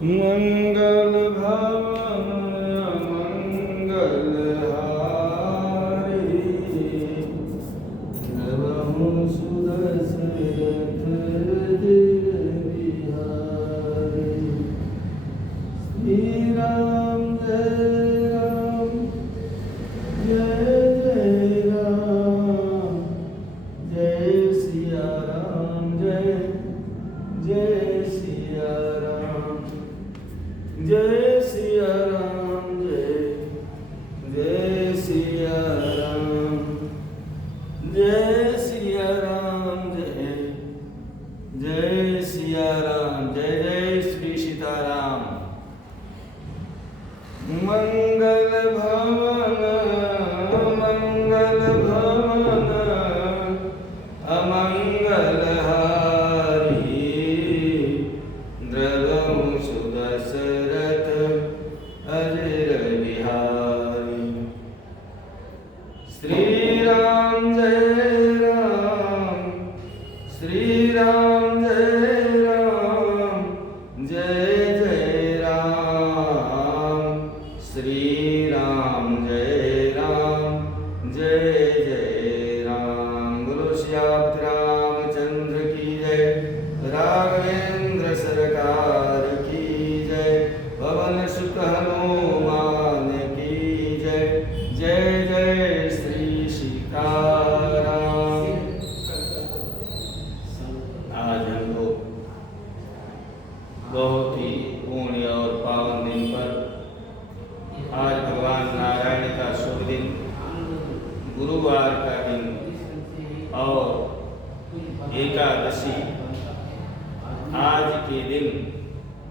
मंगल भवन मंगल हारी नवहु सुदशरथ बिहारी। श्री राम जय राम जय जय राम जय सिया राम जय जय सिया राम जय सिया राम जय जय सिया राम जय सिया राम जय जय सिया राम जय जय श्री सीताराम। मंगल भवन अमंगल हारी द्रवहु सुदशरथ अजर बिहारी। श्री राम जय राम श्री राम जय राम जय जय राम श्री राम जय राम जय जय राम। बोलो श्यामति रामचंद्र की जय राघवेंद्र सरकार की जय पवन सुत हनुमान की जय जय जय श्री सीताराम। आज हम लोग बहुत ही पुण्य और पावन दिन पर आज भगवान नारायण का शुभ दिन गुरुवार का दिन और एकादशी। आज के दिन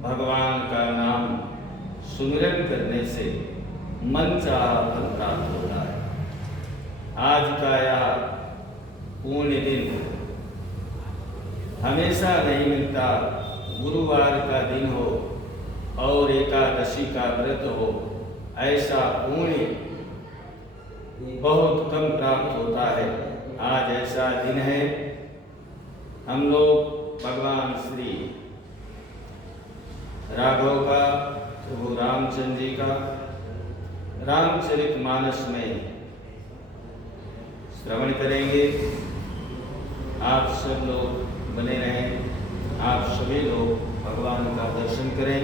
भगवान का नाम सुमिरन करने से मन चाहा फल प्राप्त होता है। आज का यह पुण्य दिन हमेशा नहीं मिलता। गुरुवार का दिन हो और एकादशी का व्रत हो, ऐसा पुण्य बहुत कम प्राप्त होता है। आज ऐसा दिन है। हम लोग भगवान श्री राघव का प्रभु रामचंद्र जी का रामचरितमानस में श्रवण करेंगे। आप सब लोग बने रहें, आप सभी लोग भगवान का दर्शन करें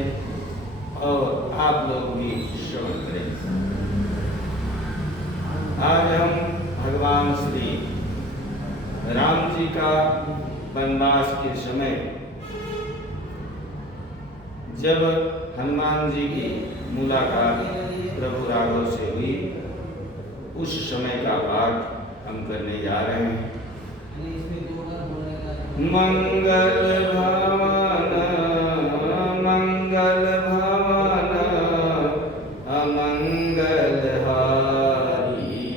और आप लोग भी श्रवण करें। आज हम भगवान श्री राम जी का वनवास के समय जब हनुमान जी की मुलाकात प्रभु राघव से हुई, उस समय का पाठ हम करने जा रहे हैं। मंगल भवन अमंगल हारी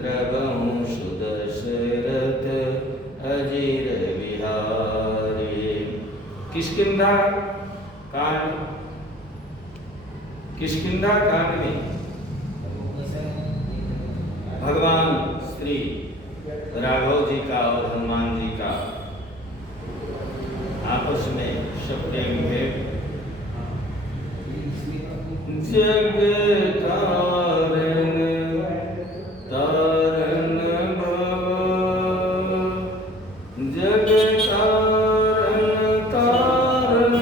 द्रवहु सुदशरथ अजिर बिहारी। किष्किंधा कांड में भगवान श्री राघव जी का और हनुमान जी का आपस में सप्रेम है। जग तारण तारण भव जग तारण तारण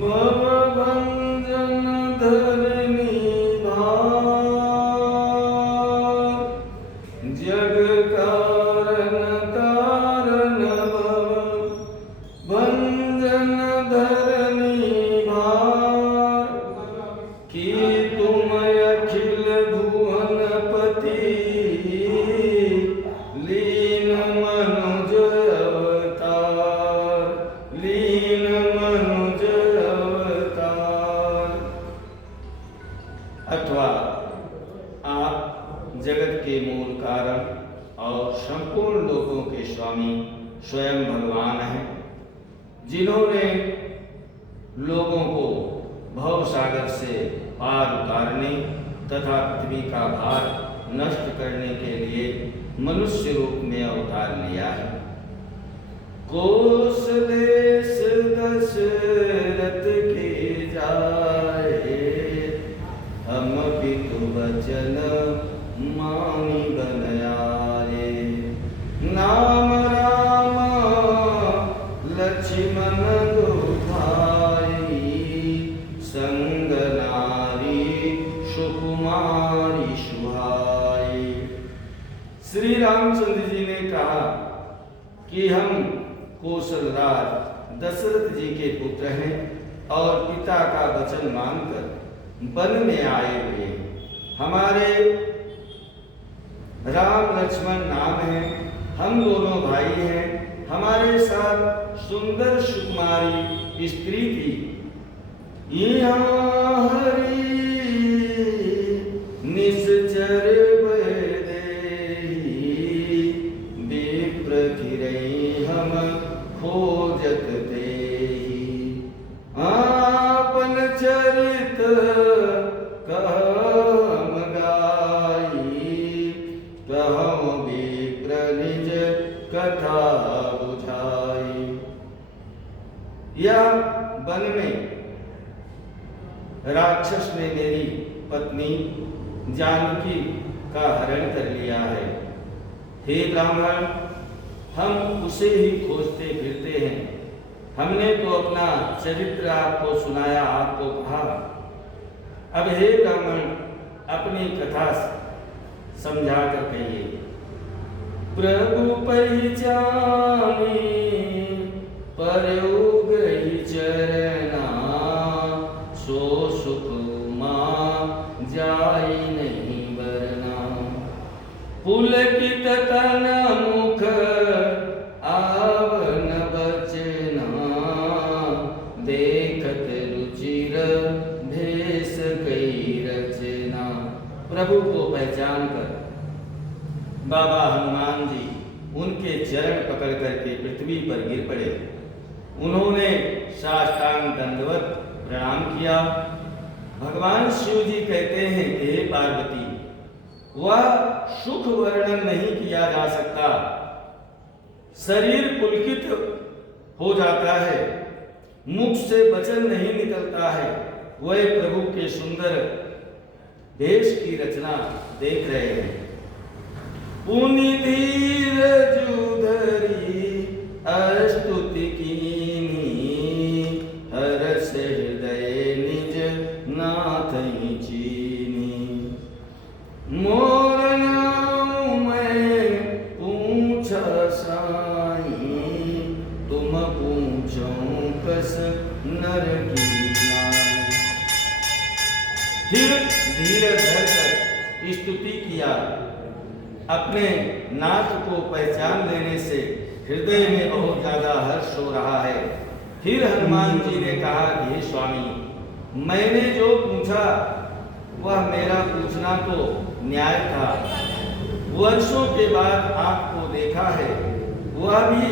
भव भंजन धरनी भार जग कारण तारण भव भंजन धरनी भार कि तुम अखिल भुवन पति लीन मनुज अवतार लीन मनुज अवतार। अथवा आप जगत के मूल कारण और संपूर्ण लोगों के स्वामी स्वयं भगवान हैं, जिन्होंने लोगों को भव सागर से पार उतारने तथा पृथ्वी का भार नष्ट करने के लिए मनुष्य रूप में अवतार लिया है। कोसलेश दशरथ बचन मानी बन आए। नाम राम लक्ष्मण दुधाई, संग नारी सुकुमारी सुहाई। श्री रामचंद्र जी ने कहा कि हम कौशल राज दशरथ जी के पुत्र हैं और पिता का वचन मानकर वन में आए हुए। हमारे राम लक्ष्मण नाम है, हम दोनों भाई हैं। हमारे साथ सुंदर सुकुमारी स्त्री थी। यहाँ हरि निश्चर हम खोजत तेहि, आपन चरित कहम गाई, कहूँ विप्र निज कथा बुझाई। यह वन में राक्षस ने मेरी पत्नी जानकी का हरण कर लिया है। हे ब्राह्मण, हम उसे ही खोजते फिरते हैं। हमने तो अपना चरित्र आपको सुनाया, आपको कहा। अब हे ब्राह्मण, अपनी कथा समझा कर कहिए। प्रभु पहचानी परऊ गई चरना, सो सुख मां जाई नहीं बरना। पुलकित तन मुख आवन बचना, देखत रुचिर भेष कई रचना। प्रभु को पहचान कर बाबा हनुमान जी उनके चरण पकड़ करके पृथ्वी पर गिर पड़े। उन्होंने साष्टांग दंडवत प्रणाम किया। भगवान शिव जी कहते हैं कि हे पार्वती, वह सुख वर्णन नहीं किया जा सकता। शरीर पुलकित हो जाता है, मुख से वचन नहीं निकलता है। वह प्रभु के सुंदर देश की रचना देख रहे हैं। पुनि धीरज धरी अस्तुति कीनी, हर्ष हृदय निज नाथ ही चीनी। मोर नाम मैं पूछा साई, तुम पूछो कस नर की नाई। फिर धीरज धरकर स्तुति किया। अपने नाथ को पहचान लेने से हृदय में बहुत ज्यादा हर्ष हो रहा है। फिर हनुमान जी ने कहा कि हे स्वामी, मैंने जो पूछा वह मेरा पूछना तो न्याय था। वर्षों के बाद आपको देखा है, वह भी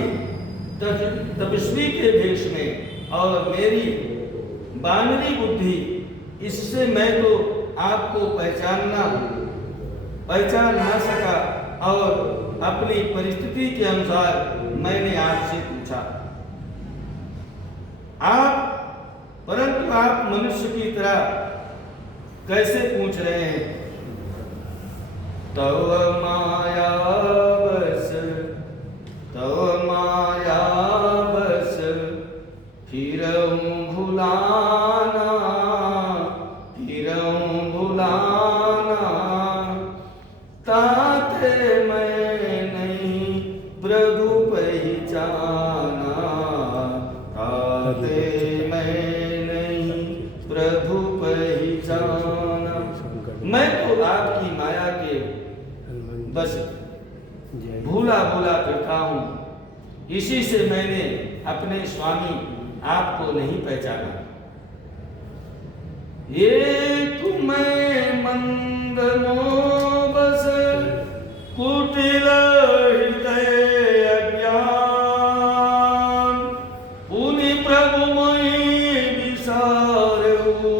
तपस्वी के भेष में, और मेरी बानरी बुद्धि, इससे मैं तो आपको पहचान ना सका, और अपनी परिस्थिति के अनुसार मैंने आपसे पूछा। परंतु आप मनुष्य की तरह कैसे पूछ रहे हैं? तव माया बस फिरऊं भुलाना, ताते मैं नहीं प्रभु पहचाना, ताते मैं नहीं प्रभु पहचाना। मैं तो आपकी माया के बस भूला फिरता हूँ। इसी से मैंने अपने स्वामी आपको नहीं पहचाना। एक मैं मंदनो बस कुटिल हृदय अज्ञान, पुनि प्रभु मैं विसारहु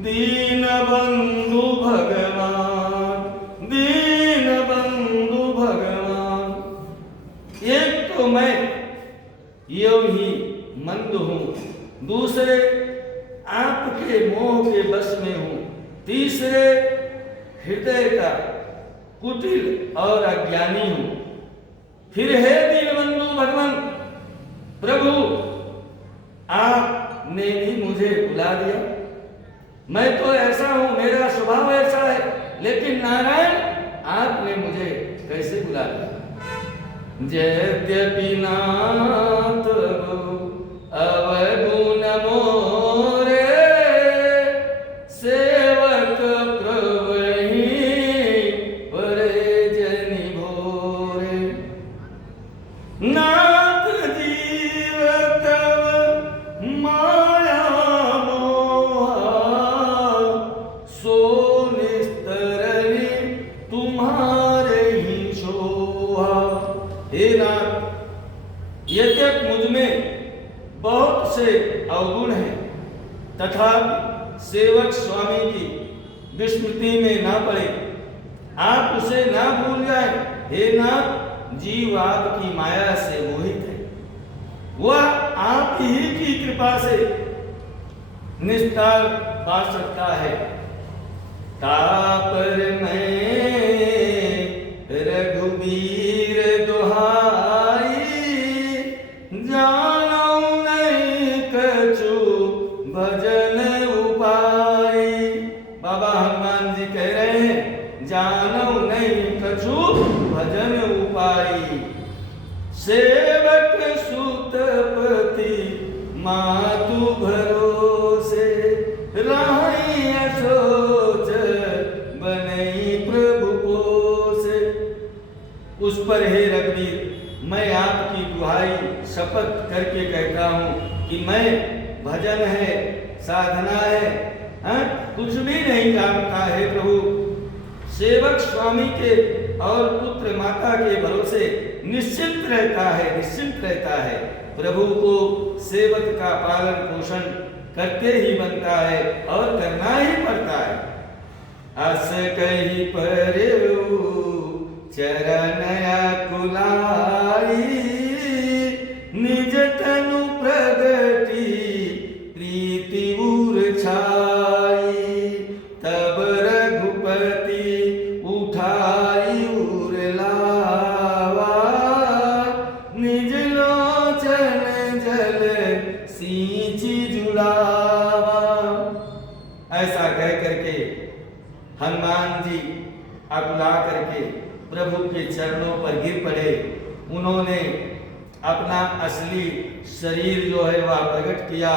दीन बंधु भगवान, दीन बंधु भगवान। एक तो मैं यूं ही मंद हूँ, दूसरे आपके मोह के बस में हूँ, तीसरे हृदय का कुटिल और अज्ञानी हूं। फिर हे दीनबंधु भगवान प्रभु, आपने भी मुझे बुला दिया। मैं तो ऐसा हूं, मेरा स्वभाव ऐसा है, लेकिन नारायण आपने मुझे कैसे बुला दिया? यद्यपि नाथ अवगुण मोरे, सेवक प्रवहि परे जनि भोरे। नाथ जीव तव माया मोहा, सो निस्तरहि तुम्हारे ही सोहा। हे नाथ, यद्यप मुझ में बहुत से अवगुण हैं, तथा सेवक स्वामी की विस्मृति में ना पड़े, आप उसे ना भूल जाए। हे नाथ, जीव आपकी माया से मोहित है, वह आप ही की कृपा से निस्तार पा सकता है। तापर मैं रघुबीर दुहाई, जानौ नहीं कछु भजन उपाय। बाबा हनुमान जी कह रहे हैं, जानौ नहीं कछु भजन उपाय। सेवक सुतपति मातु भरोसे, राही सोच बनई प्रभु पोसे। उस पर हे रघुवीर, मैं आपकी दुहाई शपथ करके कहता हूं कि मैं भजन है, साधना है, कुछ भी नहीं जानता है प्रभु। सेवक स्वामी के और पुत्र माता के भरोसे निश्चिंत रहता है, निश्चिंत रहता है। प्रभु को सेवक का पालन पोषण करते ही बनता है और करना ही पड़ता है। अस कही परऊ चरण कुलाई, निज तनु प्रगति प्रीति उर छाई। तब रघुपति उठाई उर लावा, निज लोचन जल सींची जुड़ावा। ऐसा कह करके हनुमान जी अकुला करके प्रभु के चरणों पर गिर पड़े। उन्होंने अपना असली शरीर जो है वह प्रकट किया,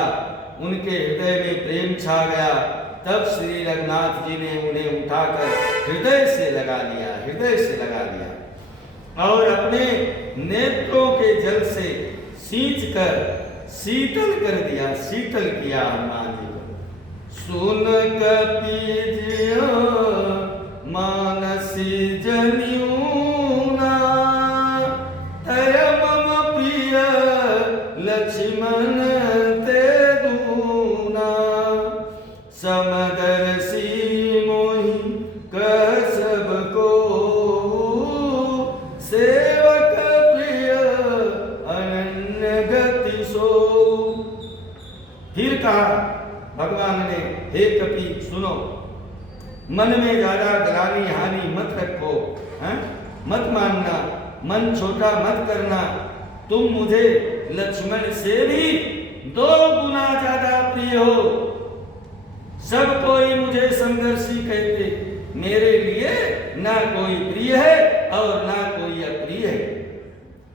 उनके हृदय में प्रेम छा गया। तब श्री रघुनाथ जी ने उन्हें उठाकर हृदय से लगा लिया, हृदय से लगा लिया और अपने नेत्रों के जल से सींच कर शीतल कर दिया, शीतल किया हनुमान जी को। सुन कपीजियो मानसी जनियूना, तय मम प्रिय लक्ष्मण ते दूना। समदर्शी मोहि कह सब को, सेवक प्रिय अनन्य गति सो। फिर कहा भगवान ने, हे कपि सुनो, मन में ज्यादा ग्लानि हानि मत रखो, मत मानना, मन छोटा मत करना। तुम मुझे लक्ष्मण से भी 2 गुना ज्यादा प्रिय हो। सब कोई मुझे समदर्शी कहते, मेरे लिए ना कोई प्रिय है और ना कोई अप्रिय है,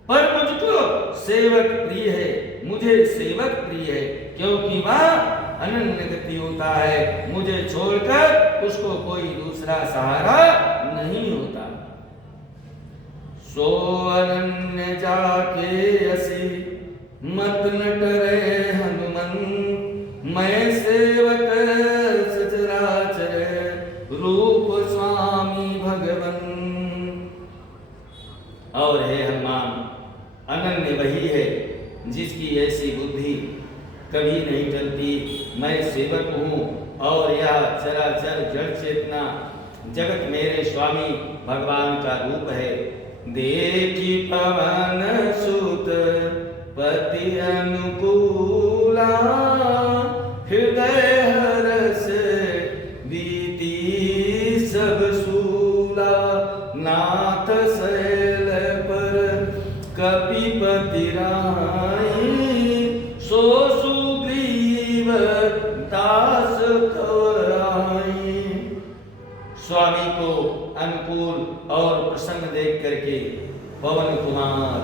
पर मुझको सेवक प्रिय है, मुझे सेवक प्रिय है, क्योंकि वह अनन्य गति होता है। मुझे छोड़कर उसको कोई दूसरा सहारा नहीं होता। सो अनन्य जाके असी मत न डरे हनुमन, मैं सेवक सचराचर रूप स्वामी भगवन। और हे हनुमान, अनन्य वही है जिसकी ऐसी बुद्धि कभी नहीं चलती। मैं सेवक हूँ और यह चराचर जड़ चेतना जगत मेरे स्वामी भगवान का रूप है। देखी पवन सुत पति अनुकूला, हृदय हरस बीती सब के पवन कुमार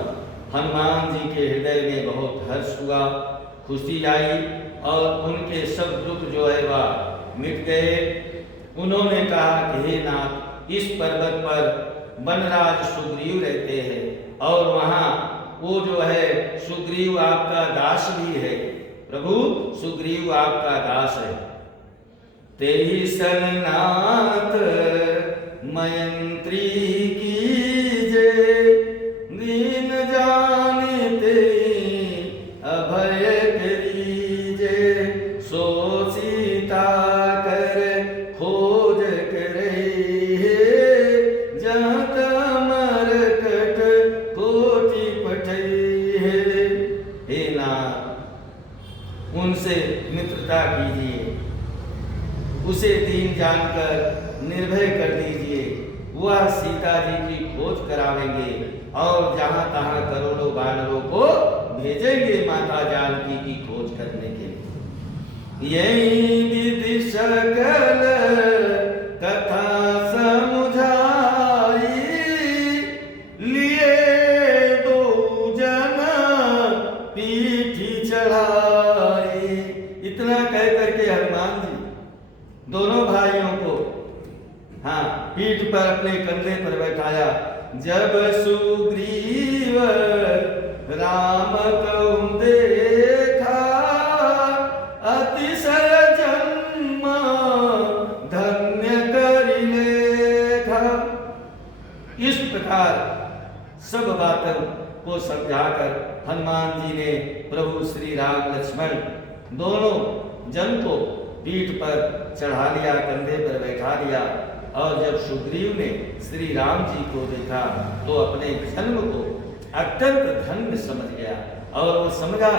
हनुमान जी के हृदय में बहुत हर्ष हुआ, खुशी आई और उनके सब दुख जो है वह मिट गए। उन्होंने कहा कि हे नाथ, इस पर्वत पर वनराज सुग्रीव रहते हैं और वहाँ वो जो है सुग्रीव आपका दास भी है। प्रभु, सुग्रीव आपका दास है। तेहि सन्नाथ मयंत्री कीजे, दीन जानिते अभय करीजे, सो सीता कर खोज करे, जहाँ तमर कट कोटि पठई है। हे नाथ, उनसे मित्रता कीजिए, उसे दीन जानकर निर्भय कर दीजिए। वह सीता जी की खोज करावेंगे और जहां तहां करोड़ों वानरों को भेजेंगे माता जानकी की खोज करने के लिए। यही विधि सकल कथा समुझाई, लिए दो जन पीठी चढ़ाई। इतना कह करके हनुमान जी दोनों भाइयों को पीठ पर अपने कंधे पर बैठाया। जब सुग्रीव राम को देखा, अतिशय जन्म धन्य करि लेखा। इस प्रकार सब बातों को समझाकर हनुमान जी ने प्रभु श्री राम लक्ष्मण दोनों जन को पीठ पर चढ़ा लिया, कंधे पर बैठा लिया। और जब सुग्रीव ने श्री राम जी को देखा तो अपने जन्म को अत्यंत धन्य समझ गया और वो समझा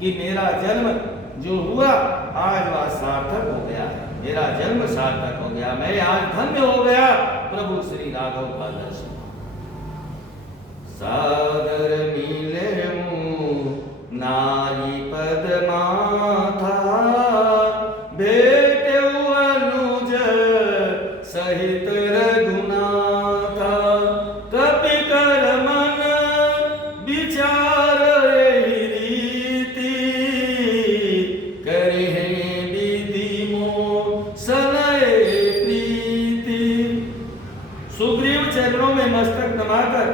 कि मेरा जन्म जो हुआ आज वह सार्थक हो गया, मेरा जन्म सार्थक हो गया, मैं आज धन्य हो गया प्रभु श्री राघव का दर्शन। सादर मिले नारी पद माथा, बेटे अनुज सहित रघुनाथा, कपि कर मन विचार रीति, करे विधि मोह सनय प्रीति। सुग्रीव चरणों में मस्तक नमाकर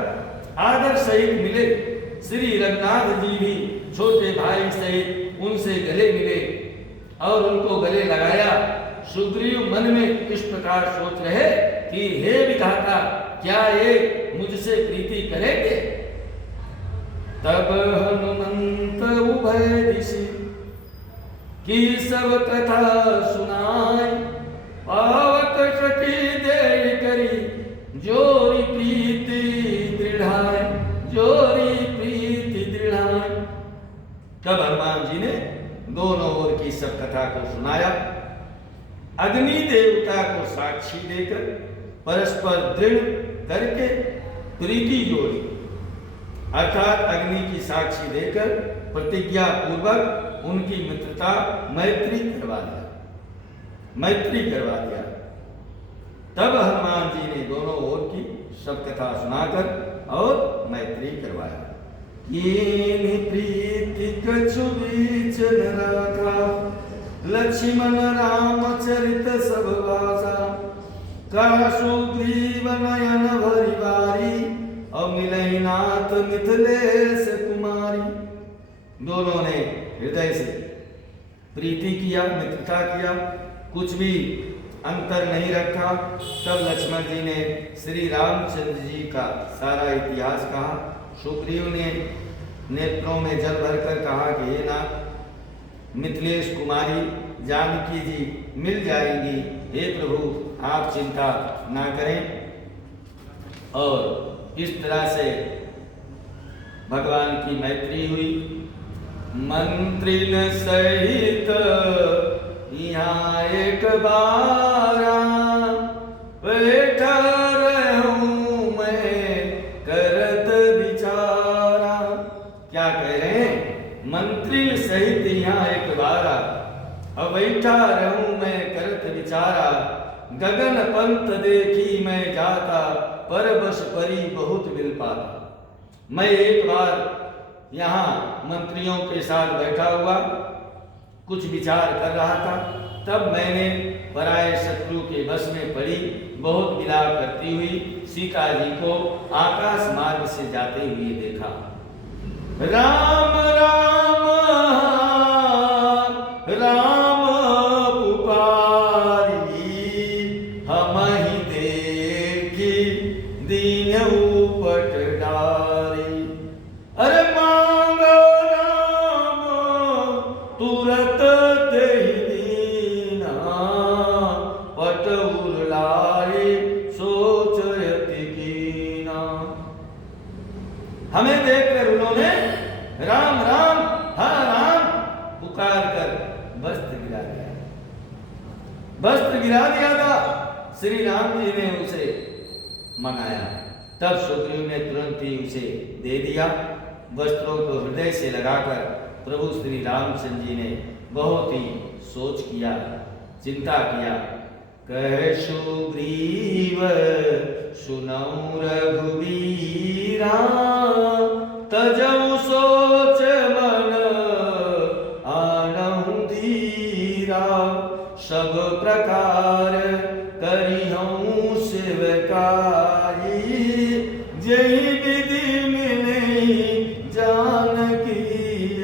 आदर सहित मिले। श्री रघुनाथ जी भी छोटे भाई सहित उनसे गले मिले और उनको गले लगाया। सुग्रीव मन में इस प्रकार सोच रहे कि हे विधाता, क्या ये मुझसे प्रीति करेंगे? तब हनुमंत उभय दिशि की सब कथा सुनाई, पावक सखी दे करी जोरी प्रीति दृढ़ाए, जोरी प्रीति दृढ़ाए। तब हनुमान जी ने दोनों ओर की सब कथा को सुनाया। अग्नि देवता को साक्षी देकर परस्पर दृढ़ करके प्रीति जोड़ी, अर्थात अग्नि की साक्षी देकर प्रतिज्ञा पूर्वक उनकी मित्रता मैत्री करवा दिया। तब हनुमान जी ने दोनों ओर की सब कथा सुनाकर और मैत्री करवाया। ये प्रीति कछु बीच न राखा, लक्ष्मण राम चरित सब भाषा, का सुग्रीव नयन भरि बारी, और मिलहि नाथ मिथिलेश कुमारी। दोनों ने हृदय से प्रीति किया, मित्रता किया, कुछ भी अंतर नहीं रखा। तब लक्ष्मण जी ने श्री रामचंद्र जी का सारा इतिहास कहा। सुग्रीव ने नेत्रों में जल भरकर कहा कि हे नाथ, मिथिलेश कुमारी जानकी जी मिल जाएंगी, हे प्रभु आप चिंता ना करें। और इस तरह से भगवान की मैत्री हुई। मंत्रिन सहित यहाँ एक बारा, बैठा रहूं मैं करत विचारा। क्या कह रहे हैं? मंत्री सहित यहाँ एक बारा, अब बैठा रहूं मैं करत विचारा, गगन पंथ देखी मैं जाता, पर बस परी बहुत बिल पाता। मैं एक बार यहाँ मंत्रियों के साथ बैठा हुआ कुछ विचार कर रहा था, तब मैंने पराये शत्रु के बस में पड़ी बहुत विलाप करती हुई सीता जी को आकाश मार्ग से जाते हुए देखा। राम राम राम पुकारी, हम ही देखी दीन उपट डारी। अरे मांगो राम तुरत देहि दीना, पट उरलाए सोचयति कीना। हमें देखकर उन्होंने राम राम हाँ राम पुकार कर वस्त्र गिरा दिया। वस्त्र गिरा दिया था। श्री राम जी ने उसे मनाया, तब सुग्रीव ने तुरंत ही उसे दे दिया। वस्त्रों को हृदय से लगाकर प्रभु श्री रामचंद्र जी ने बहुत ही सोच किया, चिंता किया। कह सुग्रीव सुनऊ रघुवीरा, तजऊ सोच मन आनहु धीरा। सब प्रकार करिहूँ सेवकाई, जहि विधि मिले जानकी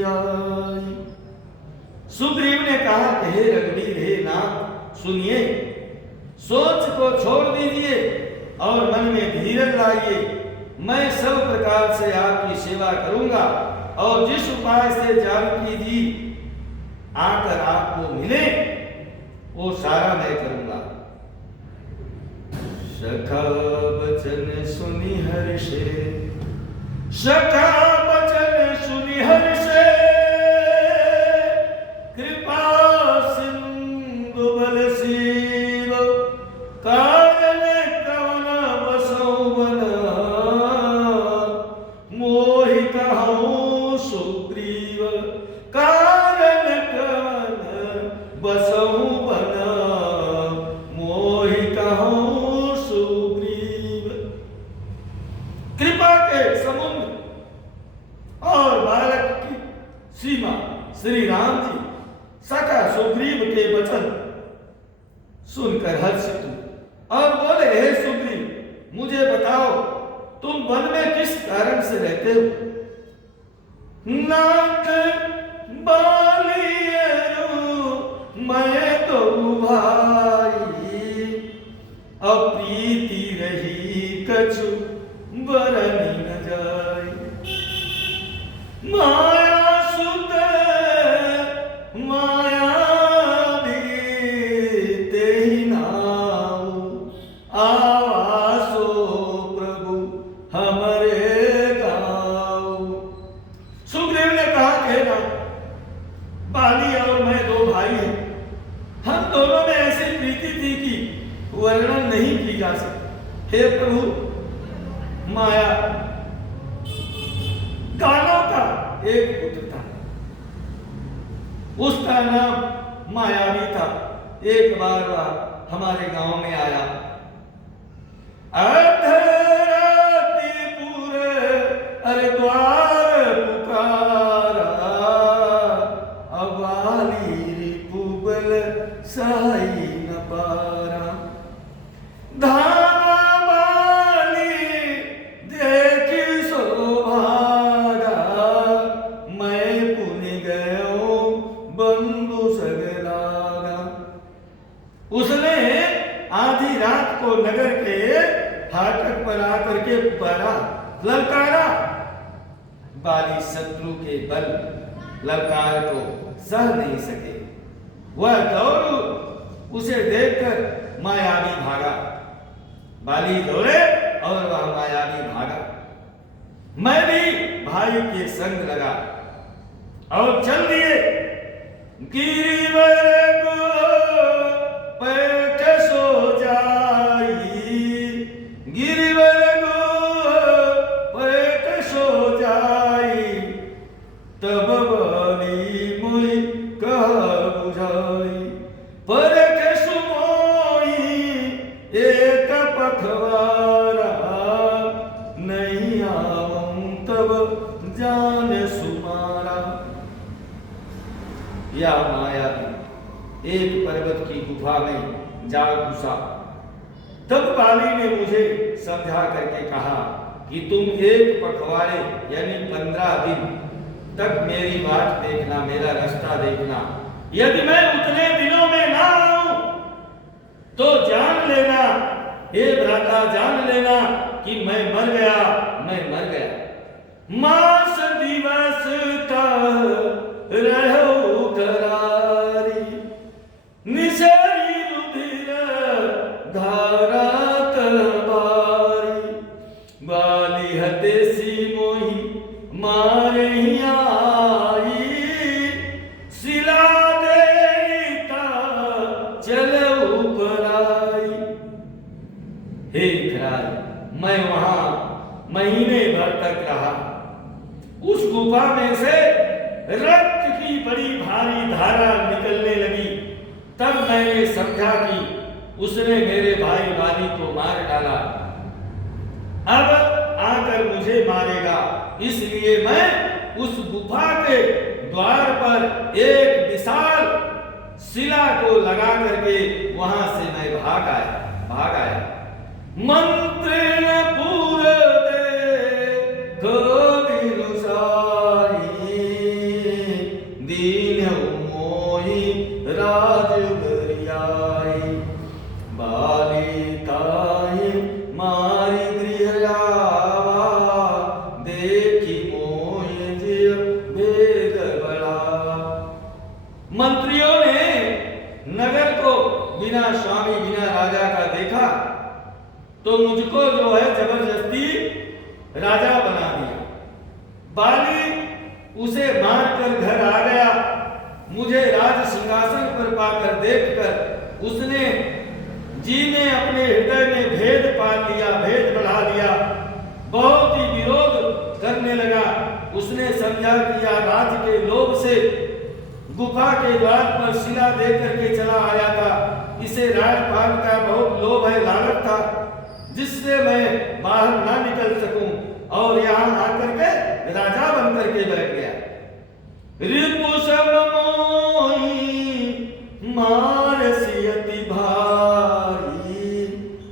आई। सुग्रीव ने कहा, हे रघुवीर, हे नाथ, सुनिए, सोच को छोड़ दीजिए और मन में धीरज लाइए। मैं सब प्रकार से आपकी सेवा करूंगा और जिस उपाय से जानकी जी आकर आपको मिले वो सारा मैं करूंगा। सखा बचन सुनि हर्षे, सखा बचन सुनि हर्षे, कृपा सिंधु बल शिव, कारण कवन बसौ बन, मोहि कहूँ सुग्रीव, कारण कवन बसौ बन, मोहि कहूँ सुग्रीव। कृपा के समुद्र और बालक की सीमा श्री राम जी सखा सुग्रीव के वचन सुनकर हर्षित और बोले, हे सुग्रीव, मुझे बताओ तुम वन में किस कारण से रहते हो? नाथ बालियरु मैं तो भाई, अप्रीति रही कछु बरनी न जाई। माया सुत माया बीते ही नाऊ, आवासो प्रभु हमरे गाँव। सुग्रीव ने कहा, कहना बाली और मैं दो भाई हैं, हम दोनों में ऐसी प्रीति थी कि वर्णन नहीं की जा सकती। हे प्रभु, माया गानों का एक पुत्र था, उसका नाम मायावी था। एक बार वह हमारे गांव में आया। अर्धरात्रिपुर अरे द्वार पुकारा, अबाली रिपुबल सहाई न पारा। धामा बाली देखी शोभागा, मैं पुनि गयो बंधु सगलागा। उसने आधी रात को नगर के फाटक पर आकर के पुकारा, ललकारा। बाली शत्रु के बल ललकार को सह नहीं सके। वह दौड़ उसे देखकर मायावी भागा। बाली दौड़े और वह मायावी भागा। मैं भी भाई के संग लगा और चल दिए। गिरिवर को पैठ सो जाई, गिरिवर को पैठ सो जाई। तब बाली मोहि कहा बुझाई, पर सुमोई एक पखवारा। या मायावी एक पर्वत की गुफा में जा घुसा। तब बाली ने मुझे समझा करके कहा कि तुम एक पखवाड़े यानी 15 दिन तक मेरी बाट देखना, मेरा रास्ता देखना। यदि मैं उतने दिनों में ना आऊं तो जान लेना, हे भ्राता जान लेना कि मैं मर गया, मैं मर गया। मास दिवस का रहो करारी, निसरी रुधिर धारा तलवारी, बाली हतेसी मोही मारे ही आई, सिला देता चले ऊपर आई। हे खराज, मैं वहां महीने भर तक रहा। उस गुफा में से रक्त की बड़ी भारी धारा निकलने लगी। तब मैंने समझा कि उसने मेरे भाई बाली को मार डाला, अब आकर मुझे मारेगा। इसलिए मैं उस गुफा के द्वार पर एक विशाल शिला को लगा करके वहां से मैं भाग आया। मंत्र पूरे दीन मोही राजगरियाई, बाली ताई मारी गृह लावा, देखी मोहि जिय भेद बड़ा। मंत्रियों ने नगर को बिना स्वामी बिना राजा का देखा तो मुझको जो है जबरदस्ती राजा बना दिया। बाली उसे मारकर घर आ गया। मुझे राज सिंहासन पर पाकर देखकर उसने जी ने अपने हृदय में भेद पाल लिया, भेद बढ़ा लिया, बहुत ही विरोध करने लगा। उसने समझा कि यह राज्य के लोभ से गुफा के द्वार पर शिला दे करके चला आया था। इसे राजपाल का बहुत लोभ है, लालच था, जिससे मैं बाहर ना निकल सकूं और यहां आकर के राजा बन करके बैठ गया। रिपु सब मोही मारसी अति भारी,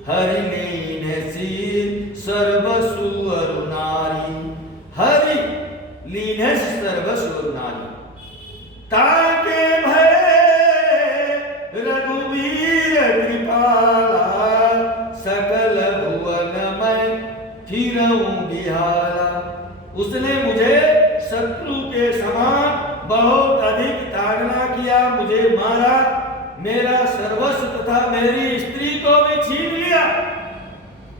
हरि लीनसी सर्वसु अरुणारी, हरि लीनस सर्वसु अरुणारी, ताके भय रघुवीर कृपाला, सकल भुवन में फिरऊं बिहाला। उसने मुझे शत्रु के समान बहुत अधिक ताड़ना किया, मुझे मारा, मेरा सर्वस्व तथा मेरी स्त्री को भी छीन लिया,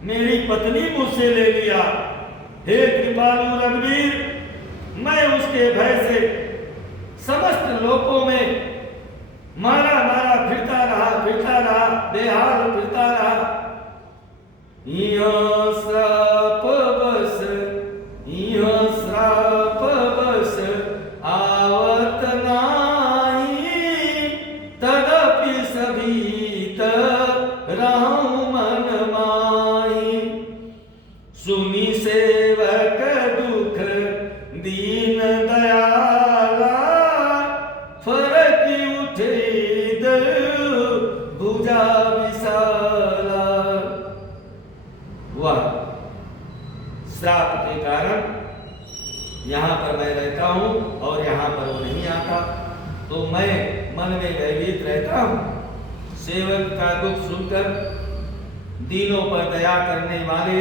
मेरी पत्नी मुझसे ले लिया। हे कृपालु रघुवीर, मैं उसके भय से समस्त लोकों में मारा फिरता रहा, बेहाल फिरता रहा। यो श्राप बस आवत नाही, तदपि सभीत रहूं मन माही, सुनी सेवक दुख दीन दयाला, फरक उठे भुजा विशाला। हुआ श्राप के कारण यहाँ पर मैं रहता हूँ और यहाँ पर वो नहीं आता, तो मैं मन में भयभीत रहता हूँ। सेवक का दुख सुनकर दीनों पर दया करने वाले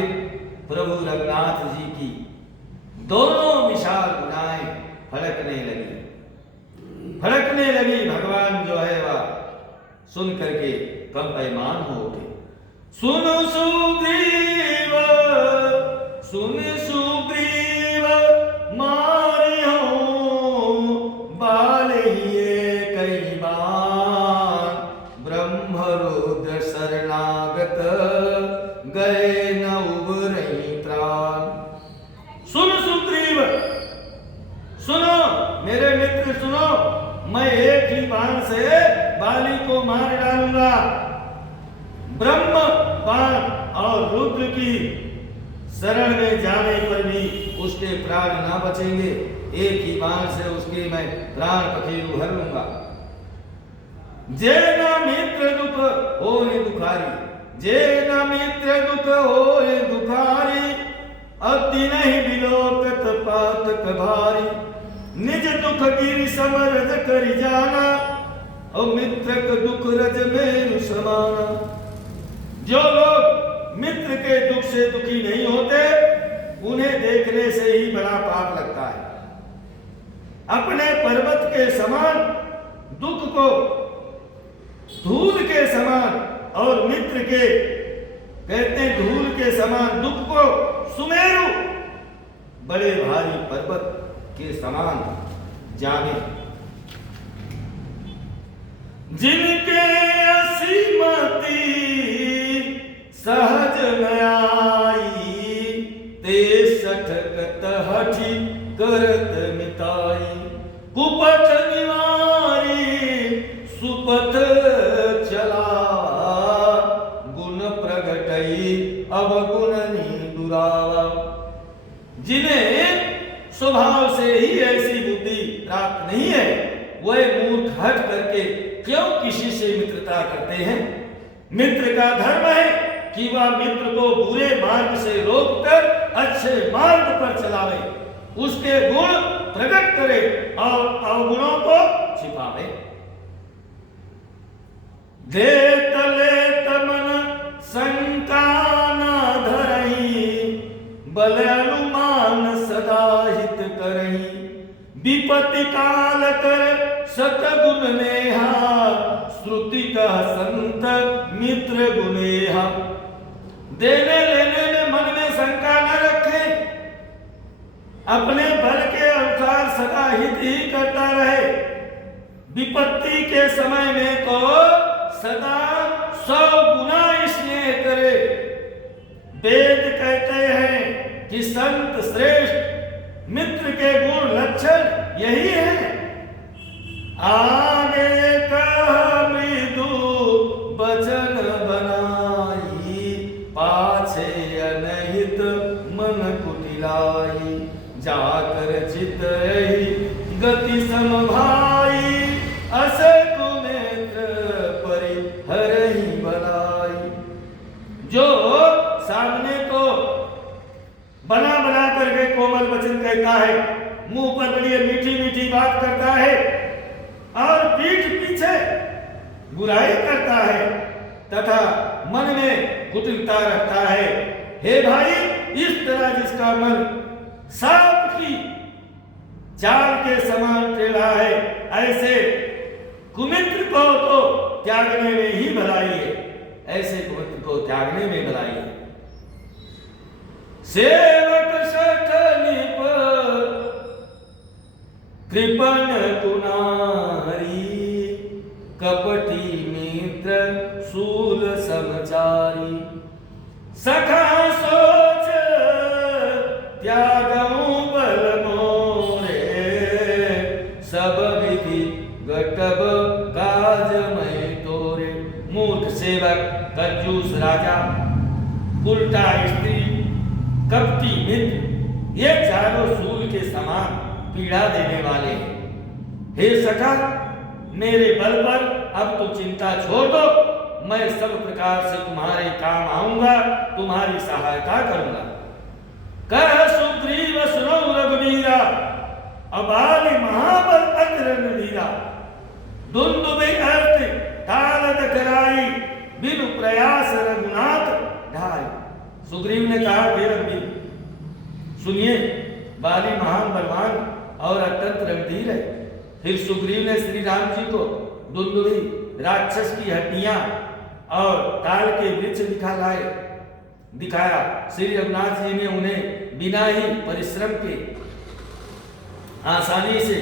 प्रभु रघुनाथ जी की दोनों विशाल भुजाएं फड़कने लगी। भगवान जो है वह सुन करके कंपयमान हो उठे। सुन सुग्रीव मारे हो बालिए कई बार, ब्रह्मरुद्र शरणागत गए न उबरई प्राण। सुन सुग्रीव, सुनो मेरे मित्र, सुनो, मैं एक ही बाण से बाली को मार डालूंगा। ब्रह्म बाण और रुद्र की शरण में जाने पर भी उसके प्राण ना बचेंगे। एक ही बाण से उसके मैं प्राण पखेरु हर लूंगा। जे न मित्र दुख होए दुखारी, जे न मित्र दुख होए दुखारी, अति नहीं बिलोकत पातक भारी। निज दुख गिरि समरज करि जाना, और मित्र का दुख रज मेरु समाना। जो लोग मित्र के दुख से दुखी नहीं होते, उन्हें देखने से ही बड़ा पाप लगता है। अपने पर्वत के समान दुख को धूल के समान, और मित्र के कहते हैं धूल के समान दुख को सुमेरु बड़े भारी पर्वत के समान जाने। जिनके असीमति सहज में आई, ते सठकत हठी करत मिताई। कुपथ निवारी सुपथ चला, गुण प्रगटई अवगुण दुरावा। जिन्हें स्वभाव से ही ऐसी बुद्धि प्राप्त नहीं है, वह मूर्ख हट करके क्यों किसी से मित्रता करते हैं। मित्र का धर्म है कि वह मित्र को बुरे मार्ग से रोककर अच्छे मार्ग पर चलावे, उसके गुण प्रकट करे और अवगुणों को छिपावे। देत लेत मन शंका न धरही, बल अनुमान सदा हित करही। विपत्ति काल कर सतगुण नेहा, श्रुति का संत मित्र गुनेहा। देने लेने में मन में शंका न रखें, अपने बल के अनुसार सदा हित ही करता रहे। विपत्ति के समय में तो सदा 100 गुना स्नेह करे। वेद कहते हैं कि संत श्रेष्ठ मित्र के गुण लक्षण यही है। आगे कह मृदु वचन बनाई, पाछे अनहित मन कुटिलाई। जाकर चित गति समभाई, अस कुनेत्र परि हरहि बलाई। जो सामने को बना बना करके कोमल वचन कहता है, मुंह पर बड़ी मीठी मीठी बात करता है, और पीठ पीछे बुराई करता है तथा मन में कुटिलता रखता है। हे भाई, इस तरह जिसका मन सांप की जाल के समान टेढ़ा है, ऐसे कुमित्र को तो त्यागने में ही भलाई है। ऐसे कुमित्र को त्यागने में भलाई है। सेवक सठ निप कृपण कुनारी, कपटी मित्र शूल समचारी। सखा सोच त्यागऊ बल मोरे, सब विधि गटब काज मैं तोरे। मूर्ख सेवक, कंजूस राजा, उल्टा स्त्री, कपटी मित्र, ये चारों शूल के समान पीड़ा देने वाले हैं। हे सखा, मेरे बल पर अब तो चिंता छोड़ दो। मैं सब प्रकार से तुम्हारे काम आऊंगा, तुम्हारी सहायता करूंगा। कह सुग्रीव सुनो रघुवीरा, अबालि महाबल अग्र रणधीरा। दुंदुभि अर्थ तालत कराई, बिनु प्रयास रघुनाथ ढाई। सुग्रीव ने कहा, हे रघुवीर सुनिए, बाली महान बलवान और अत्यंत रणधीर है। फिर सुग्रीव ने श्री राम जी को दुंदुभि राक्षस की हड्डियां और ताल के वृक्ष दिखाया। श्री रघुनाथ जी ने उन्हें बिना ही परिश्रम के आसानी से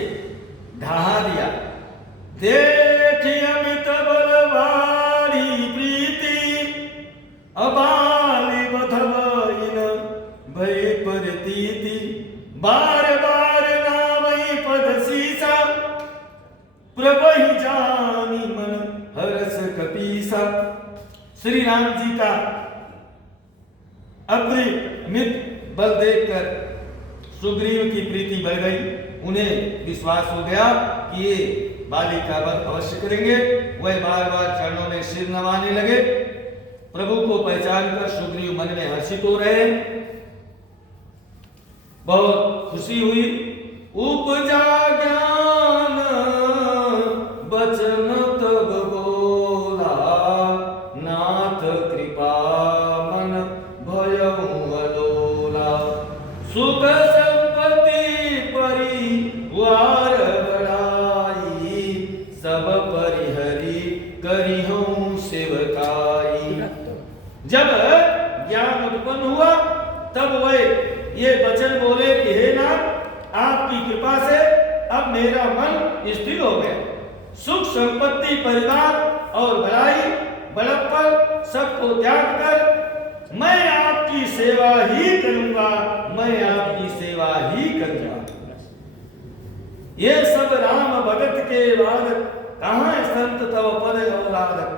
ढहा दिया। देखी अमित बलवारी प्रीति, अबालि बधवइन भय परतीति। बार बार नामई पद सीसा, प्रभहि जानी मन हरस कपीसा। श्री राम जी का अपरिमित बल देखकर सुग्रीव की प्रीति बढ़ गई। उन्हें विश्वास हो गया कि ये बाली का वध अवश्य करेंगे। वह बार बार चरणों में सिर नवाने लगे। प्रभु को पहचान कर सुग्रीव मन में हर्षित हो रहे, बहुत खुशी हुई। उपजा ज्ञान बचन तब बोला, नाथ कृपा मन भयउ अलोला। सुख संपत्ति परिवार बढ़ाई, सब परिहरी करिहूं सेवकाई। जब ज्ञान उत्पन्न हुआ तब वह ये वचन बोले कि हे नाथ, आपकी कृपा से अब मेरा मन स्थिर हो गया। सुख संपत्ति परिवार और बड़ाई बड़प्पन सबको त्याग कर मैं आपकी सेवा ही करूंगा, मैं आपकी सेवा ही करूंगा। ये सब राम भगत के बाद कहाँ संत तव पद गौराधक।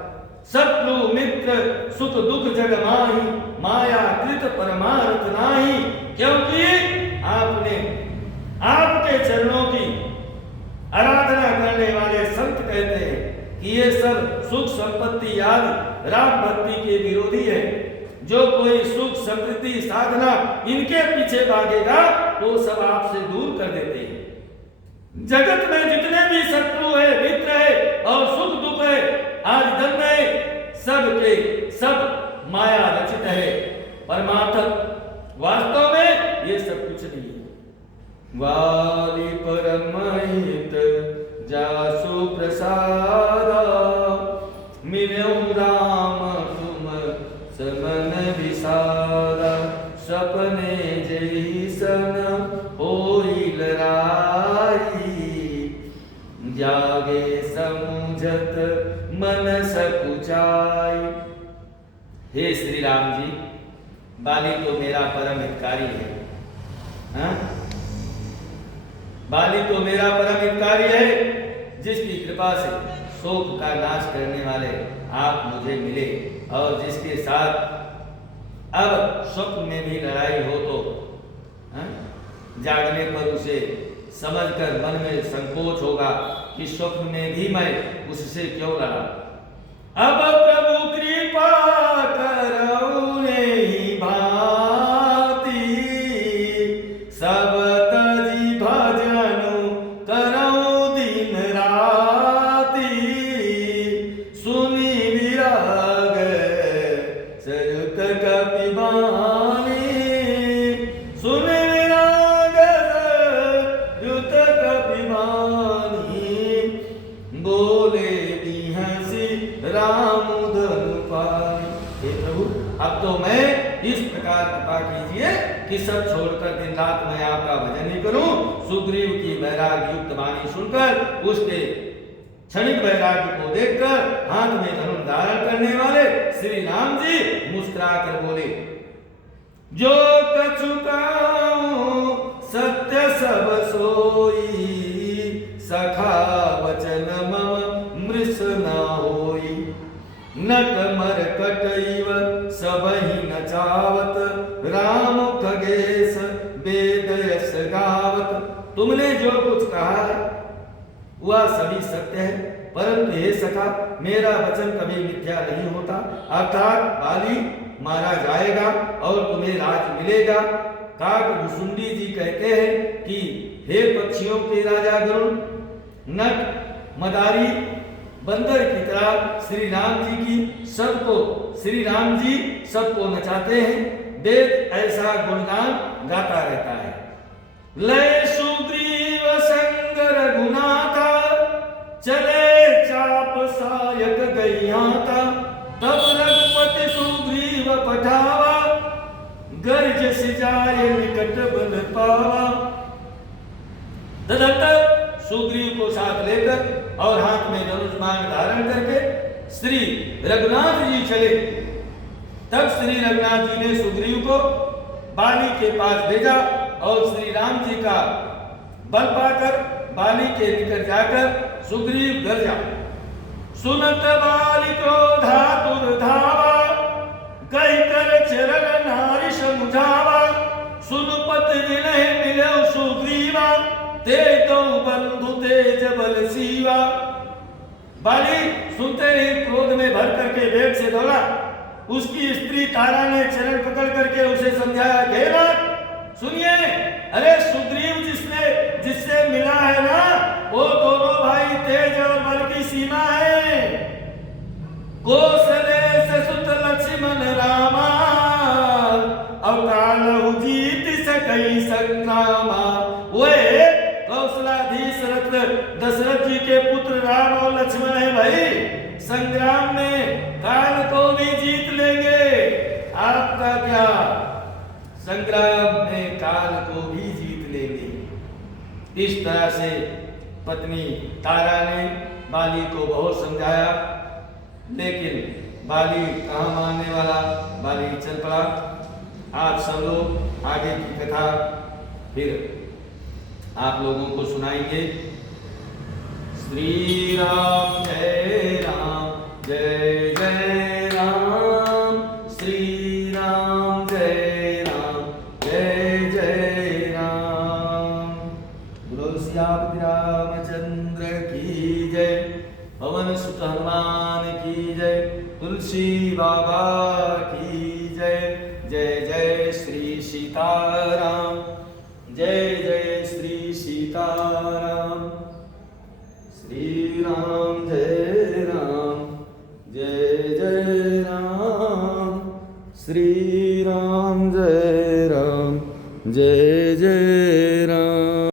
शत्रु मित्र सुख दुख जग माही, माया कृत परमार्थ नाही। क्योंकि आपने आपके चरणों की आराधना करने वाले संत कहते हैं कि ये सब सुख संपत्ति आदि राम भक्ति के विरोधी है। जो कोई सुख समृद्धि साधना इनके पीछे भागेगा तो सब आपसे दूर कर देते हैं। जगत में जितने भी शत्रु है, मित्र है और सुख दुख है, आज धन है, सब के सब माया रचित है। परमार्थ वास्तव में ये सब कुछ नहीं है। वाली परमहित जासु प्रसादा, मिलऊ राम तुम समन विसारा। सपने जैसन होई लराई, जागे समुझत मन सकुचाई। हे श्री राम जी, बाली तो मेरा परम हितकारी है। हाँ? बाली तो मेरा परम हितकारी है, जिसकी कृपा से शोक का नाश करने वाले आप मुझे मिले और जिसके साथ अब स्वप्न में भी लड़ाई हो तो जागने पर उसे समझकर मन में संकोच होगा कि स्वप्न में भी मैं उससे क्यों लड़ा। अब प्रभु कृपा करो ही भांति, सब तजी भजनु करो दिन राति। सुनी विराग सरुत कपिवानी, सुनी विराग सरुत कपिवानी। बोले राम धनु पाई। हे प्रभु, अब तो मैं इस प्रकार कृपा कीजिए कि सब छोड़कर दिन रात मैं आपका भजन ही करूं। सुग्रीव की वैराग्य युक्त वाणी सुनकर उसके क्षणिक वैराग्य को देखकर हाथ में धनुष धारण करने वाले श्री राम जी मुस्कुरा कर बोले, जो कछु कहूं सत्य सब सोई, सखा वचन मम मृष न होई। नट मरकट इव सबहि न चावत, राम खगेश वेद यश गावत। तुमने जो कुछ कहा है वह सभी सत्य है, परंतु हे सखा, मेरा वचन कभी मिथ्या नहीं होता। अर्थात बाली मारा जाएगा और तुम्हें राज मिलेगा। काकभुसुंडी जी कहते हैं कि हे पक्षियों के राजा गरुड़, नट मदारी बंदर की तरह श्री राम जी की श्री राम जी सबको नचाते हैं। वेद ऐसा गुणगान गाता रहता है। लय सुग्रीव संग रघुनाथा, चले चाप सायक गैयाता। तब रघुपति सुग्रीव पठावा, गर्ज सिजाय निकट बल पावा। तदंतर सुग्रीव को साथ लेकर और हाथ में धनुष्मान धारण करके श्री रघुनाथ जी चले। तब श्री रघुनाथ जी ने सुग्रीव को बाली के पास भेजा और श्री राम जी का बल पाकर बाली के निकट जाकर सुग्रीव गरजा। सुनत बाली क्रोधातुर धावा, कहि कर चरण नारी समुझावा। सुनपत विनय मिलौ सुग्रीवा, ते तो बंधु तेज बल सीवा। बाली सुनते ही क्रोध में भर करके वेग से दौड़ा। उसकी स्त्री तारा ने चरण पकड़ करके उसे समझाया, घेरा सुनिए, अरे सुग्रीव जिससे मिला है ना, वो दोनों भाई तेज और बल की सीमा है। कौशले से सुत लक्ष्मण रामा, अकाल जीत सकई संग्रामा। वे कौशलाधीश रथ दशरथ जी के पुत्र राम और लक्ष्मण है भाई, संग्राम में काल को भी जीत लेंगे। आपका क्या, संग्राम में काल को भी जीत लेंगे। इस तरह से पत्नी तारा ने बाली को बहुत समझाया, लेकिन बाली कहाँ मानने वाला, बाली चल पड़ा। आप सब लोग आगे की कथा फिर आप लोगों को सुनाएंगे। श्री राम जय जय राम, श्री राम जय जय राम। बोलो सियापति रामचंद्र की जय, पवन सुत हनुमान की जय, तुलसी बाबा की जय। जय जय श्री सीताराम, जय जय श्री सीताराम। श्री राम जय जय राम, श्री राम जय जय